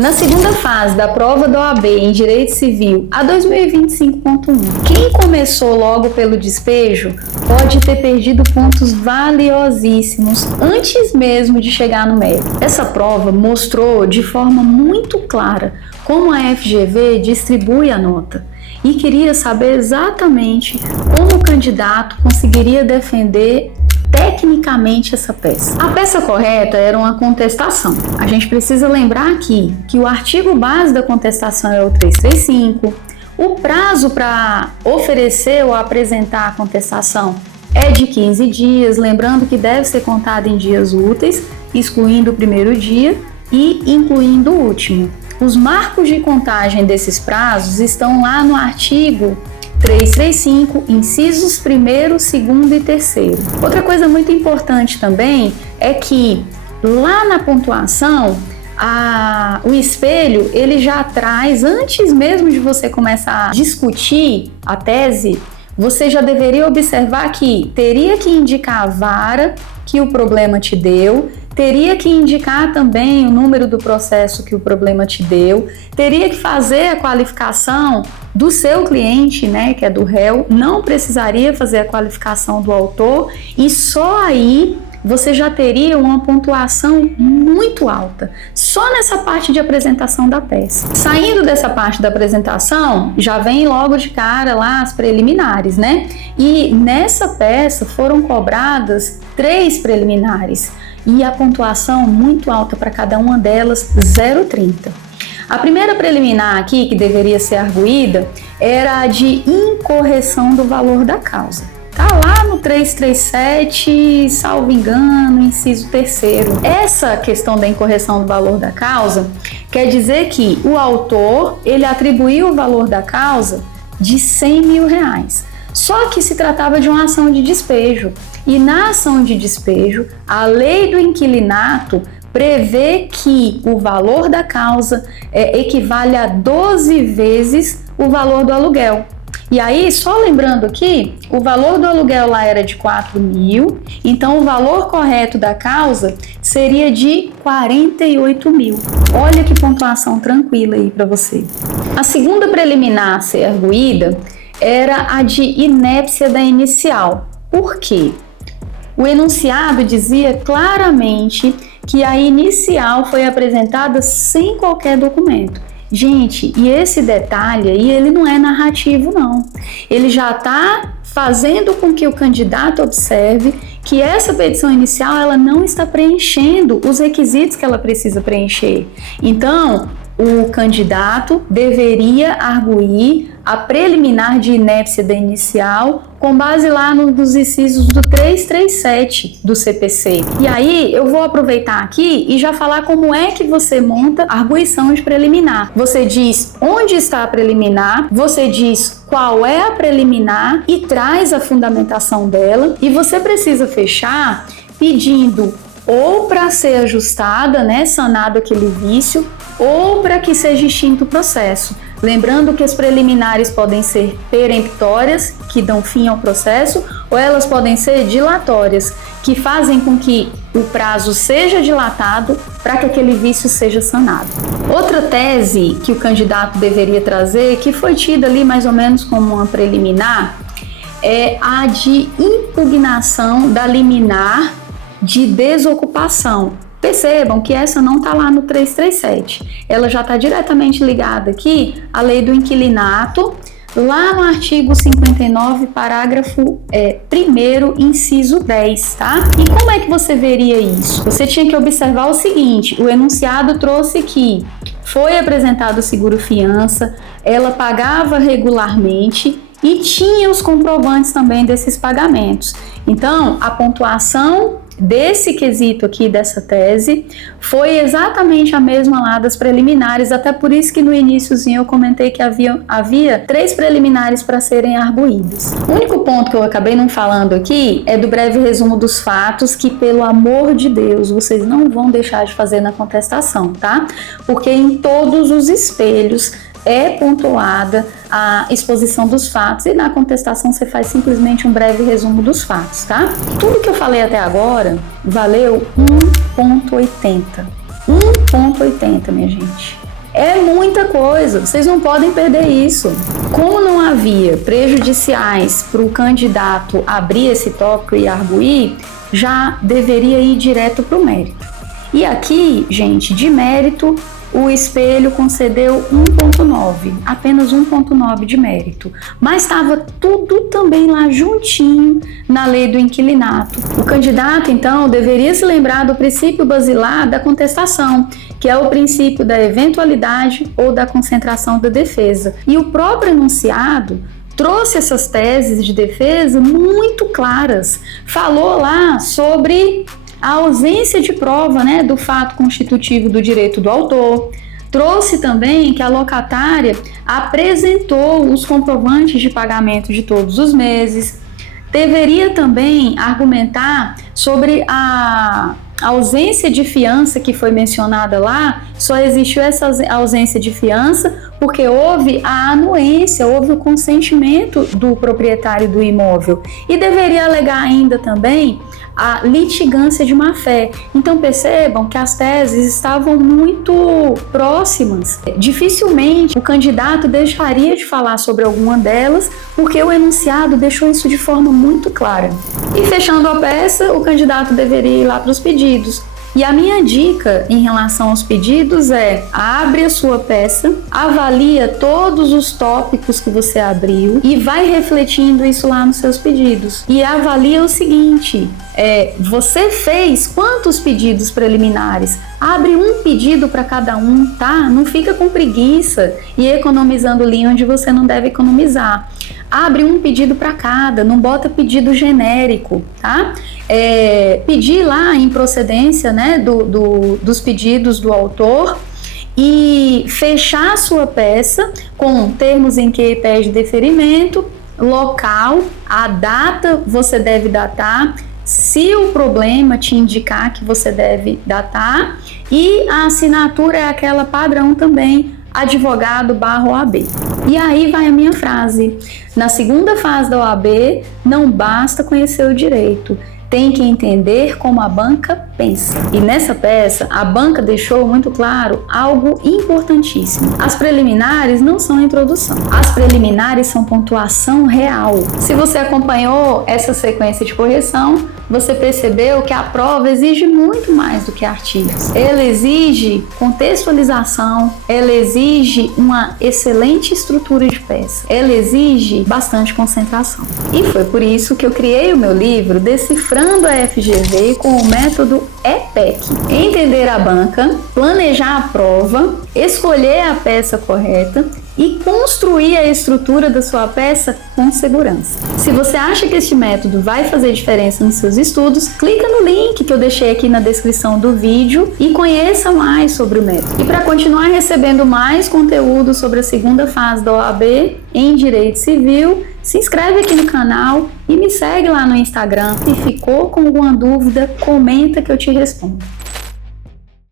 Na segunda fase da prova da OAB em Direito Civil, a 2025.1, quem começou logo pelo despejo pode ter perdido pontos valiosíssimos antes mesmo de chegar no mérito. Essa prova mostrou de forma muito clara como a FGV distribui a nota e queria saber exatamente como o candidato conseguiria defender tecnicamente essa peça. A peça correta era uma contestação. A gente precisa lembrar aqui que o artigo base da contestação é o 335, o prazo para oferecer ou apresentar a contestação é de 15 dias, lembrando que deve ser contado em dias úteis, excluindo o primeiro dia e incluindo o último. Os marcos de contagem desses prazos estão lá no artigo 335, incisos 1º, 2º e 3º. Outra coisa muito importante também é que lá na pontuação, o espelho ele já traz, antes mesmo de você começar a discutir a tese, você já deveria observar que teria que indicar a vara que o problema te deu, teria que indicar também o número do processo que o problema te deu, teria que fazer a qualificação do seu cliente, né, que é do réu, não precisaria fazer a qualificação do autor e só aí você já teria uma pontuação muito alta, só nessa parte de apresentação da peça. Saindo dessa parte da apresentação, já vem logo de cara lá as preliminares, né? E nessa peça foram cobradas 3 preliminares e a pontuação muito alta para cada uma delas, 0,30. A primeira preliminar aqui, que deveria ser arguída, era a de incorreção do valor da causa. Tá lá no 337, salvo engano, inciso 3º. Essa questão da incorreção do valor da causa quer dizer que o autor, ele atribuiu o valor da causa de R$100 mil. Só que se tratava de uma ação de despejo. E na ação de despejo, a lei do inquilinato prevê que o valor da causa equivale a 12 vezes o valor do aluguel. E aí, só lembrando aqui, o valor do aluguel lá era de 4 mil, então o valor correto da causa seria de 48 mil. Olha que pontuação tranquila aí para você. A segunda preliminar a ser arguída era a de inépcia da inicial. Por quê? O enunciado dizia claramente que a inicial foi apresentada sem qualquer documento. Gente, e esse detalhe aí, ele não é narrativo não. Ele já está fazendo com que o candidato observe que essa petição inicial ela não está preenchendo os requisitos que ela precisa preencher. Então, o candidato deveria arguir a preliminar de inépcia da inicial com base lá nos incisos do 337 do CPC. E aí eu vou aproveitar aqui e já falar como é que você monta a arguição de preliminar. Você diz onde está a preliminar, você diz qual é a preliminar e traz a fundamentação dela e você precisa fechar pedindo ou para ser ajustada, né, sanado aquele vício, ou para que seja extinto o processo. Lembrando que as preliminares podem ser peremptórias, que dão fim ao processo, ou elas podem ser dilatórias, que fazem com que o prazo seja dilatado para que aquele vício seja sanado. Outra tese que o candidato deveria trazer, que foi tida ali mais ou menos como uma preliminar, é a de impugnação da liminar de desocupação. Percebam que essa não está lá no 337, ela já está diretamente ligada aqui à lei do inquilinato, lá no artigo 59, parágrafo 1º, inciso 10, tá? E como é que você veria isso? Você tinha que observar o seguinte, o enunciado trouxe que foi apresentado o seguro-fiança, ela pagava regularmente e tinha os comprovantes também desses pagamentos. Então, a pontuação desse quesito aqui, dessa tese, foi exatamente a mesma lá das preliminares, até por isso que no iniciozinho eu comentei que havia 3 preliminares para serem arguídas. O único ponto que eu acabei não falando aqui é do breve resumo dos fatos, que pelo amor de Deus, vocês não vão deixar de fazer na contestação, tá? Porque em todos os espelhos é pontuada a exposição dos fatos e na contestação você faz simplesmente um breve resumo dos fatos, tá? Tudo que eu falei até agora valeu 1,80. 1,80, minha gente. É muita coisa, vocês não podem perder isso. Como não havia prejudiciais para o candidato abrir esse tópico e arguir, já deveria ir direto para o mérito. E aqui, gente, de mérito, o espelho concedeu 1,9, apenas 1,9 de mérito, mas estava tudo também lá juntinho na lei do inquilinato. O candidato, então, deveria se lembrar do princípio basilar da contestação, que é o princípio da eventualidade ou da concentração da defesa. E o próprio enunciado trouxe essas teses de defesa muito claras, falou lá sobre a ausência de prova, né, do fato constitutivo do direito do autor. Trouxe também que a locatária apresentou os comprovantes de pagamento de todos os meses. Deveria também argumentar sobre a ausência de fiança que foi mencionada lá. Só existiu essa ausência de fiança porque houve a anuência, houve o consentimento do proprietário do imóvel. E deveria alegar ainda também a litigância de má-fé. Então percebam que as teses estavam muito próximas. Dificilmente o candidato deixaria de falar sobre alguma delas, porque o enunciado deixou isso de forma muito clara. E fechando a peça, o candidato deveria ir lá para os pedidos. E a minha dica em relação aos pedidos é: abre a sua peça, avalia todos os tópicos que você abriu e vai refletindo isso lá nos seus pedidos. E avalia o seguinte: você fez quantos pedidos preliminares? Abre um pedido para cada um, tá? Não fica com preguiça e economizando linha onde você não deve economizar. Abre um pedido para cada, não bota pedido genérico, tá? Pedir lá em procedência, né, dos pedidos do autor e fechar a sua peça com termos em que pede deferimento, local, a data você deve datar, se o problema te indicar que você deve datar, e a assinatura é aquela padrão também, advogado/OAB. E aí vai a minha frase: na segunda fase da OAB, não basta conhecer o direito, tem que entender como a banca pensa. E nessa peça, a banca deixou muito claro algo importantíssimo. As preliminares não são introdução. As preliminares são pontuação real. Se você acompanhou essa sequência de correção, você percebeu que a prova exige muito mais do que artigos. Ela exige contextualização, ela exige uma excelente estrutura de peça, ela exige bastante concentração. E foi por isso que eu criei o meu livro Decifrando a FGV com o método EPEC. Entender a banca, planejar a prova, escolher a peça correta e construir a estrutura da sua peça com segurança. Se você acha que este método vai fazer diferença nos seus estudos, clica no link que eu deixei aqui na descrição do vídeo e conheça mais sobre o método. E para continuar recebendo mais conteúdo sobre a segunda fase da OAB em Direito Civil, se inscreve aqui no canal e me segue lá no Instagram. Se ficou com alguma dúvida, comenta que eu te respondo.